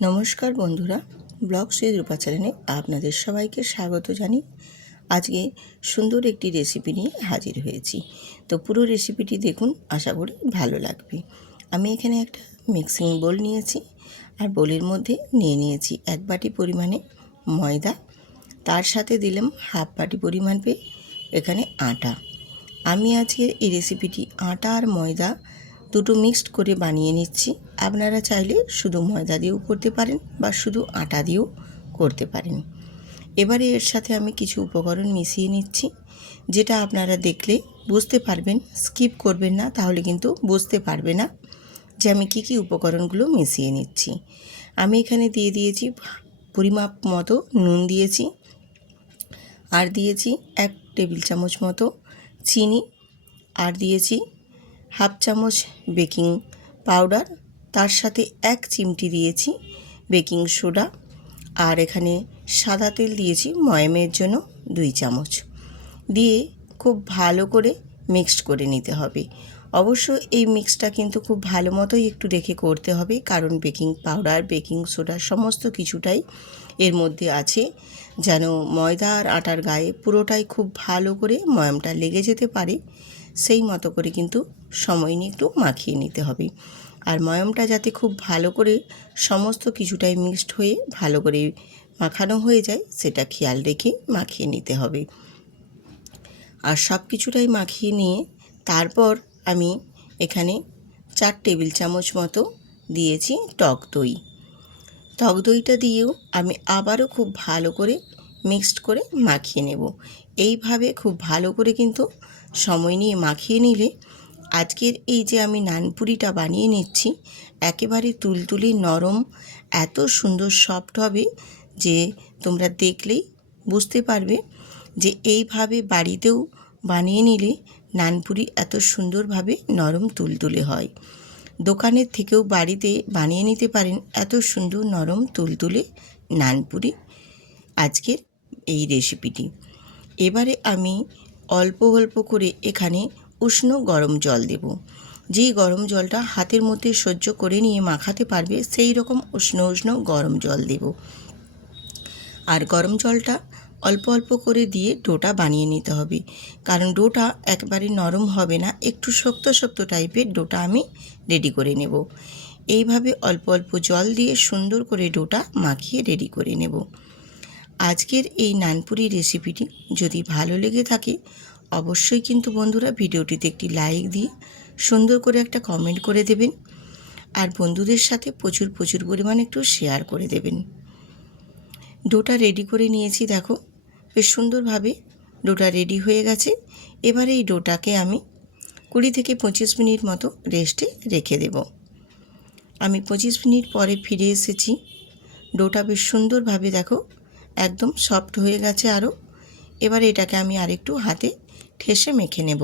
নমস্কার বন্ধুরা, ব্লগ সুইথ রূপা চ্যানেলে আপনাদের সবাইকে স্বাগত জানি। আজকে সুন্দর একটি রেসিপি নিয়ে হাজির হয়েছি। তো পুরো রেসিপিটি দেখুন, আশা করি ভালো লাগবে। আমি এখানে একটা মিক্সিং বোল নিয়েছি, আর বোলের মধ্যে নিয়ে নিয়েছি 1 বাটি পরিমাণে ময়দা, তার সাথে দিলাম হাফ বাটি পরিমাণ এখানে আটা। আমি আজকে এই রেসিপিটি আটা আর ময়দা দুটো মিক্সড করে বানিয়ে নিচ্ছি। আপনারা চাইলে শুধু ময়দা দিয়েও করতে পারেন বা শুধু আটা দিয়েও করতে পারেন। এবারে এর সাথে আমি কিছু উপকরণ মিশিয়ে নিচ্ছি, যেটা আপনারা দেখলে বুঝতে পারবেন, স্কিপ করবেন না, তাহলে কিন্তু বুঝতে পারবে না যে আমি কী কী উপকরণগুলো মিশিয়ে নিচ্ছি। আমি এখানে দিয়ে দিয়েছি পরিমাপ মতো নুন দিয়েছি, আর দিয়েছি 1 টেবিল চামচ মতো চিনি, আর দিয়েছি হাফ চামচ বেকিং পাউডার, তার সাথে 1 চিমটি দিয়েছি বেকিং সোডা, আর এখানে সাদা তেল দিয়েছি ময়ামের জন্য 2 চামচ দিয়ে খুব ভালো করে মিক্সড করে নিতে হবে। অবশ্য এই মিক্সটা কিন্তু খুব ভালো মতোই একটু রেখে করতে হবে, কারণ বেকিং পাউডার বেকিং সোডা সমস্ত কিছুটাই এর মধ্যে আছে, যেন ময়দা আর আটার গায়ে পুরোটাই খুব ভালো করে ময়ামটা লেগে যেতে পারে। সেই মতো করে কিন্তু সময় নিয়ে একটু মাখিয়ে নিতে হবে, আর ময়ামটা যাতে খুব ভালো করে সমস্ত কিছুটাই মিক্সড হয়ে ভালো করে মাখানো হয়ে যায়, সেটা খেয়াল রেখে মাখিয়ে নিতে হবে। আর সব কিছুটাই মাখিয়ে নিয়ে তারপর আমি এখানে 4 টেবিল চামচ মতো দিয়েছি টক দই। টক দইটা দিয়েও আমি আবারও খুব ভালো করে মিক্সড করে মাখিয়ে নেব। এইভাবে খুব ভালো করে কিন্তু সময় নিয়ে মাখিয়ে নিলে আজকের এই যে আমি নানপুরিটা বানিয়ে নিচ্ছি, একেবারে তুলতুলে নরম, এত সুন্দর সফট হবে যে তোমরা দেখলেই বুঝতে পারবে যে এইভাবে বাড়িতেও বানিয়ে নিলে নানপুরি এত সুন্দরভাবে নরম তুলতুলে হয়। দোকানের থেকেও বাড়িতে বানিয়ে নিতে পারেন এত সুন্দর নরম তুলতুলে নানপুরি আজকের এই রেসিপিটি। এবারে আমি অল্প অল্প করে এখানে উষ্ণ গরম জল দেব। যেই গরম জলটা হাতের মধ্যে সহ্য করে নিয়ে মাখাতে পারবে, সেই রকম উষ্ণ উষ্ণ গরম জল দেব। আর গরম জলটা অল্প অল্প করে দিয়ে ডোটা বানিয়ে নিতে হবে, কারণ ডোটা একবারে নরম হবে না, একটু শক্ত শক্ত টাইপের ডোটা আমি রেডি করে নেব। এইভাবে অল্প অল্প জল দিয়ে সুন্দর করে ডোটা মাখিয়ে রেডি করে নেব। আজকের এই নানপুরি রেসিপিটি যদি ভালো লেগে থাকে, অবশ্যই কিন্তু বন্ধুরা ভিডিওটিতে একটি লাইক দিয়ে সুন্দর করে একটা কমেন্ট করে দেবেন, আর বন্ধুদের সাথে প্রচুর প্রচুর পরিমাণে একটু শেয়ার করে দেবেন। ডোটা রেডি করে নিয়েছি, দেখো বেশ সুন্দরভাবে ডোটা রেডি হয়ে গেছে। এবারে এই ডোটাকে আমি 20 থেকে 25 মিনিট মতো রেস্টে রেখে দেব। আমি 25 মিনিট পরে ফিরে এসেছি। ডোটা বেশ সুন্দরভাবে দেখো একদম সফট হয়ে গেছে আরও। এবারে এটাকে আমি আরেকটু হাতে ঠেসে মেখে নেব।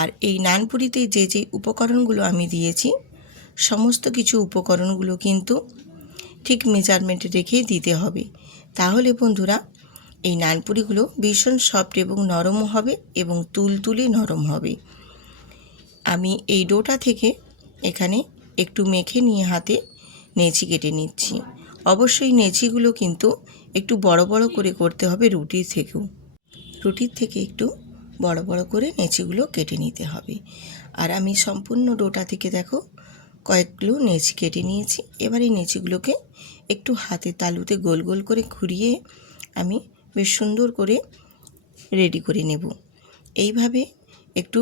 আর এই নানপুরিতে যে যে উপকরণগুলো আমি দিয়েছি, সমস্ত কিছু উপকরণগুলো কিন্তু ঠিক মেজারমেন্টে রেখেই দিতে হবে, তাহলে বন্ধুরা এই নানপুরিগুলো ভীষণ সফট এবং নরম হবে এবং তুলতুলে নরম হবে। আমি এই ডোটা থেকে এখানে একটু মেখে নিয়ে হাতে নেচি কেটে নিচ্ছি। অবশ্যই নেচিগুলো কিন্তু একটু বড় বড় করে করতে হবে, রুটির থেকে একটু বড় বড় করে নেচিগুলো কেটে নিতে হবে। আর আমি সম্পূর্ণ ডোটা থেকে দেখো কয়েকগুলো নেচি কেটে নিয়েছি। এবার এই নেচিগুলোকে একটু হাতে তালুতে গোল গোল করে ঘুরিয়ে আমি বেশ সুন্দর করে রেডি করে নেব। এইভাবে একটু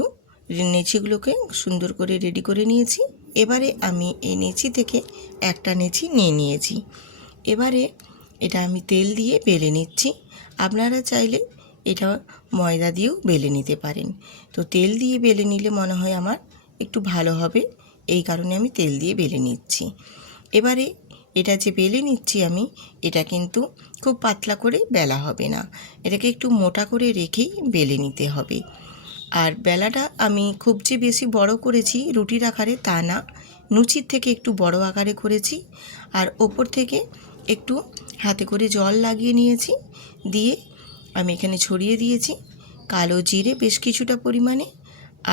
নেচিগুলোকে সুন্দর করে রেডি করে নিয়েছি। এবারে আমি এই নেচি থেকে একটা নেচি নিয়ে নিয়েছি। এবারে এটা আমি তেল দিয়ে বেলে নিচ্ছি। আপনারা চাইলে এটা ময়দা দিয়েও বেলে নিতে পারেন। তো তেল দিয়ে বেলে নিলে মনে হয় আমার একটু ভালো হবে, এই কারণে আমি তেল দিয়ে বেলে নিচ্ছি। এবারে এটা যে বেলে নিচ্ছি আমি, এটা কিন্তু খুব পাতলা করে বেলা হবে না, এটাকে একটু মোটা করে রেখেই বেলে নিতে হবে। আর বেলাটা আমি খুব যে বেশি বড় করেছি রুটির আকারে তা না, লুচির থেকে একটু বড় আকারে করেছি। আর ওপর থেকে একটু হাতে করে জল লাগিয়ে নিয়েছি, দিয়ে আমি এখানে ছড়িয়ে দিয়েছি কালো জিরে বেশ কিছুটা পরিমাণে,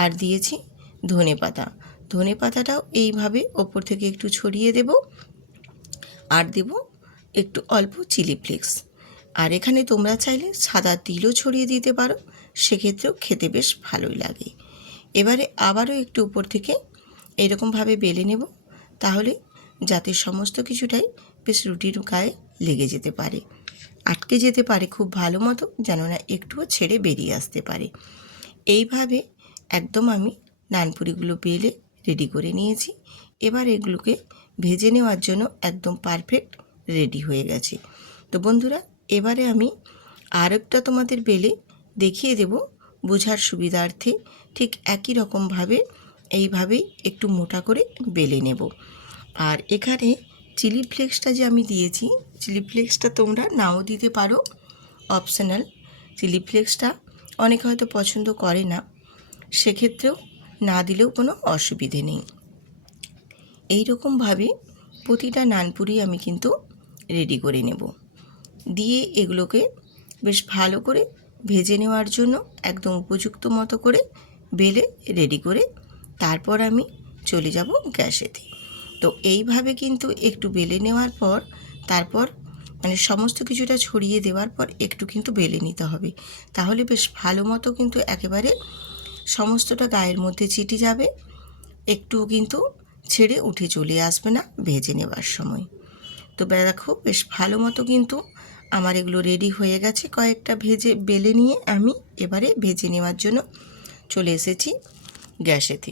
আর দিয়েছি ধনে পাতাটাও এইভাবে ওপর থেকে একটু ছড়িয়ে দেব। আর দেব একটু অল্প চিলি ফ্লেক্স। আর এখানে তোমরা চাইলে সাদা তিলও ছড়িয়ে দিতে পারো, সেক্ষেত্রেও খেতে বেশ ভালোই লাগে। এবারে আবারও একটু উপর থেকে এরকমভাবে বেলে নেব, তাহলে যাতে সমস্ত কিছুটাই বেশ রুটির গায়ে লেগে যেতে পারে, আটকে যেতে পারে খুব ভালো মতো, যেন না একটুও ছেড়ে বেরিয়ে আসতে পারে। এইভাবে একদম আমি নানপুরিগুলো বেলে রেডি করে নিয়েছি। এবার এগুলোকে ভেজে নেওয়ার জন্য একদম পারফেক্ট রেডি হয়ে গেছে। তো বন্ধুরা, এবারে আমি আরেকটা তোমাদের বেলে দেখিয়ে দেব বোঝার সুবিধার্থে। ঠিক একই রকমভাবে এইভাবেই একটু মোটা করে বেলে নেব। আর এখানে চিলি ফ্লেক্সটা যে আমি দিয়েছি, চিলি ফ্লেক্সটা তোমরা নাও দিতে পারো, অপশনাল। চিলি ফ্লেক্সটা অনেকে হয়তো পছন্দ করে না, সেক্ষেত্রেও না দিলেও কোনো অসুবিধে নেই। এই রকমভাবে প্রতিটা নানপুরি আমি কিন্তু রেডি করে নেব। দিয়ে এগুলোকে বেশ ভালো করে ভেজে নেওয়ার জন্য একদম উপযুক্ত মতো করে বেলে রেডি করে তারপর আমি চলে যাব গ্যাসেতে। তো এইভাবে কিন্তু একটু বেলে নেওয়ার পর তারপর মানে সমস্ত কিছুটা ছড়িয়ে দেওয়ার পর একটু কিন্তু বেলে নিতে হবে, তাহলে বেশ ভালো মতো কিন্তু একেবারে সমস্তটা গায়ের মধ্যে চিটে যাবে, একটুও কিন্তু ছেড়ে উঠে চলে আসবে না ভেজে নেওয়ার সময়। তো দেখো বেশ ভালো মতো কিন্তু আমার এগুলো রেডি হয়ে গেছে। কয়েকটা ভেজে বেলে নিয়ে আমি এবারে ভেজে নেওয়ার জন্য চলে এসেছি গ্যাসেতে।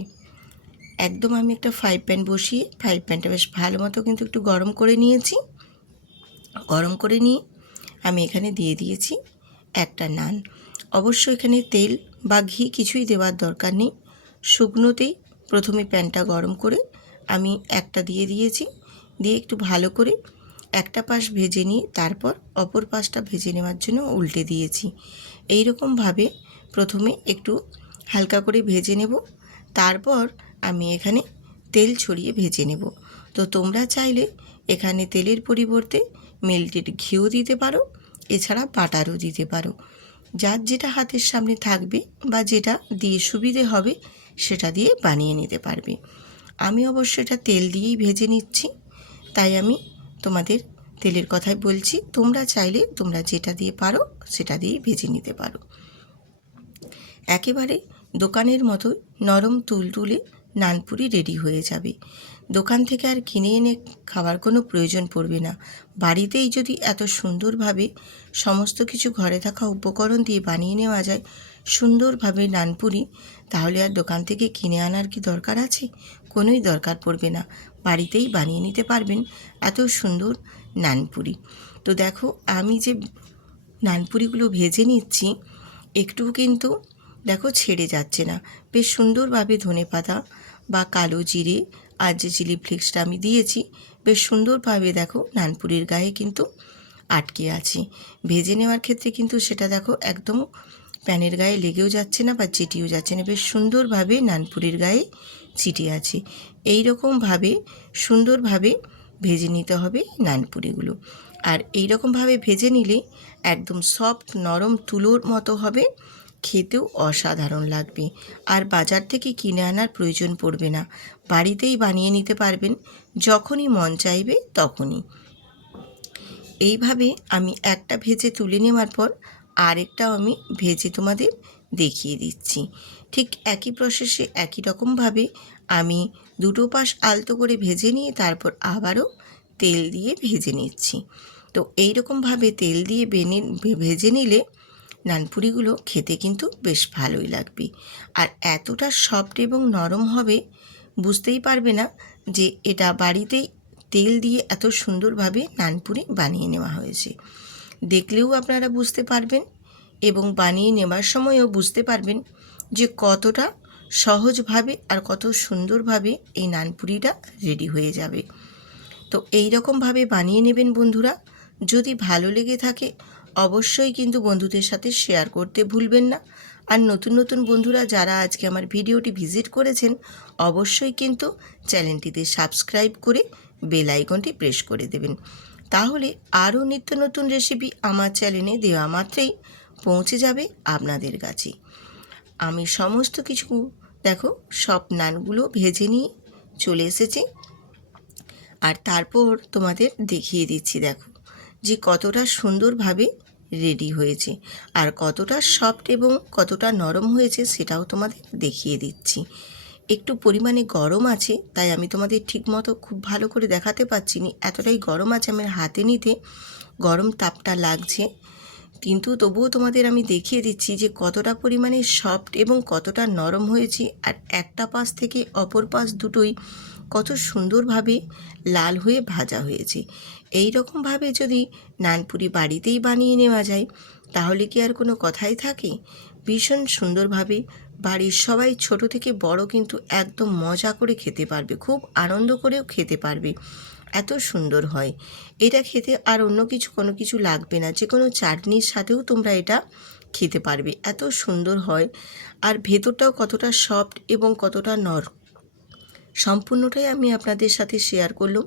একদম আমি একটা ফ্রাই প্যান বসিয়ে ফ্রাই প্যানটা বেশ ভালো মতো কিন্তু একটু গরম করে নিয়েছি। গরম করে নিয়ে আমি এখানে দিয়ে দিয়েছি একটা নান। অবশ্য এখানে তেল বা ঘি কিছুই দেওয়ার দরকার নেই, শুকনোতেই প্রথমে প্যানটা গরম করে আমি একটা দিয়ে দিয়েছি। দিয়ে একটু ভালো করে একটা পাশ ভেজে নিয়ে তারপর অপর পাশটা ভেজে নেওয়ার জন্য উল্টে দিয়েছি। এই রকমভাবে প্রথমে একটু হালকা করে ভেজে নেব, তারপর আমি এখানে তেল ছড়িয়ে ভেজে নেব। তো তোমরা চাইলে এখানে তেলের পরিবর্তে মেল্টেড ঘিও দিতে পারো, এছাড়া বাটারও দিতে পারো, যার যেটা হাতের সামনে থাকবে বা যেটা দিয়ে সুবিধে হবে সেটা দিয়ে বানিয়ে নিতে পারবে। আমি অবশ্য এটা তেল দিয়েই ভেজে নিচ্ছি, তাই আমি তোমাদের তেলের কথাই বলছি। তোমরা চাইলে তোমরা যেটা দিয়ে পারো সেটা দিয়েই ভেজে নিতে পারো। একেবারে দোকানের মতো নরম তুলতুলে নানপুরি রেডি হয়ে যাবে। দোকান থেকে আর কিনে এনে খাওয়ার কোনো প্রয়োজন পড়বে না। বাড়িতেই যদি এত সুন্দরভাবে সমস্ত কিছু ঘরে থাকা উপকরণ দিয়ে বানিয়ে নেওয়া যায় সুন্দরভাবে নানপুরি, তাহলে আর দোকান থেকে কিনে আনার কি দরকার আছে? কোনোই দরকার পড়বে না, বাড়িতেই বানিয়ে নিতে পারবেন এত সুন্দর নানপুরি। তো দেখো আমি যে নানপুরিগুলো ভেজে নিচ্ছি, একটুও কিন্তু দেখো ছেড়ে যাচ্ছে না। বেশ সুন্দরভাবে ধনেপাতা বা কালো জিরে আর যে চিলি ফ্লেক্সটা আমি দিয়েছি বেশ সুন্দরভাবে দেখো নানপুরির গায়ে কিন্তু আটকে আছে। ভেজে নেওয়ার ক্ষেত্রে কিন্তু সেটা দেখো একদম প্যানের গায়ে লেগেও যাচ্ছে না বা চিটিও যাচ্ছে না, বেশ সুন্দরভাবে নানপুরির গায়ে চিটে আছে। এই রকমভাবে সুন্দরভাবে ভেজে নিতে হবে নানপুরিগুলো। আর এই রকমভাবে ভেজে নিলে একদম সফট নরম তুলোর মতো হবে, খেতেও অসাধারণ লাগবে। আর বাজার থেকে কিনে আনার প্রয়োজন পড়বে না, বাড়িতেই বানিয়ে নিতে পারবেন যখনই মন চাইবে তখনই। এইভাবে আমি একটা ভেজে তুলে নেওয়ার পর আরেকটাও আমি ভেজে তোমাদের দেখিয়ে দিচ্ছি। ঠিক একই প্রসেসে একই রকমভাবে আমি দুটো পাশ আলতো করে ভেজে নিয়ে তারপর আবারও তেল দিয়ে ভেজে নিচ্ছি। তো এই রকমভাবে তেল দিয়ে ভেজে নিলে নানপুরিগুলো খেতে কিন্তু বেশ ভালোই লাগবে। আর এতটা সফট এবং নরম হবে বুঝতেই পারবে না যে এটা বাড়িতেই তেল দিয়ে এত সুন্দরভাবে নানপুরি বানিয়ে নেওয়া হয়েছে। দেখলেও আপনারা বুঝতে পারবেন এবং বানিয়ে নেওয়ার সময়ও বুঝতে পারবেন যে কতটা সহজভাবে আর কত সুন্দরভাবে এই নানপুরিটা রেডি হয়ে যাবে। তো এই রকমভাবে বানিয়ে নেবেন বন্ধুরা। যদি ভালো লেগে থাকে অবশ্যই কিন্তু বন্ধুদের সাথে শেয়ার করতে ভুলবেন না। আর নতুন নতুন বন্ধুরা যারা আজকে আমার ভিডিওটি ভিজিট করেছেন অবশ্যই কিন্তু চ্যানেলটিতে সাবস্ক্রাইব করে বেল আইকনটি প্রেস করে দেবেন, তাহলে আরও নিত্য নতুন রেসিপি আমার চ্যানেলে দেওয়া মাত্রেই পৌঁছে যাবে আপনাদের কাছে। আমি সমস্ত কিছু দেখো সব নানগুলো ভেজে নিয়ে চলে এসেছি। আর তারপর তোমাদের দেখিয়ে দিচ্ছি, দেখো যে কতটা সুন্দরভাবে রেডি হয়েছে আর কতটা সফট এবং কতটা নরম হয়েছে সেটাও তোমাদের দেখিয়ে দিচ্ছি। একটু পরিমাণে গরম আছে, তাই আমি তোমাদের ঠিকমতো খুব ভালো করে দেখাতে পারছি না, এতটাই গরম আছে আমার হাতে নিতে গরম তাপটা লাগছে, কিন্তু তবুও তোমাদের আমি দেখিয়ে দিচ্ছি যে কতটা পরিমাণে সফট এবং কতটা নরম হয়েছে। আর একটা পাশ থেকে অপর পাশ দুটোই কত সুন্দরভাবে লাল হয়ে ভাজা হয়েছে। এই রকমভাবে যদি নানপুরি বাড়িতেই বানিয়ে নেওয়া যায় তাহলে কি আর কোনো কথাই থাকে। ভীষণ সুন্দরভাবে বাড়ির সবাই ছোট থেকে বড় কিন্তু একদম মজা করে খেতে পারবে, খুব আনন্দ করেও খেতে পারবে, এত সুন্দর হয় এটা খেতে। আর অন্য কোনো কিছু লাগবে না, যে কোনো চাটনির সাথেও তোমরা এটা খেতে পারবে, এত সুন্দর হয়। আর ভেতরটাও কতটা সফট এবং কতটা নরম সম্পূর্ণটাই আমি আপনাদের সাথে শেয়ার করলাম।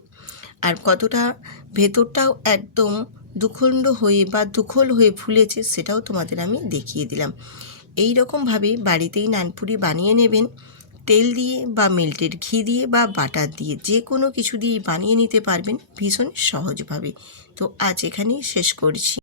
আর কতটা ভেতরটাও একদম দুখণ্ড হয়ে বা দুখোল হয়ে ফুলেছে সেটাও তোমাদের আমি দেখিয়ে দিলাম। এই রকমভাবে বাড়িতেই নানপুরি বানিয়ে নেবেন, তেল দিয়ে বা মেল্টেড ঘি দিয়ে বা বাটার দিয়ে, যে কোনো কিছু দিয়েই বানিয়ে নিতে পারবেন ভীষণ সহজভাবে। তো আজ এখানেই শেষ করছি।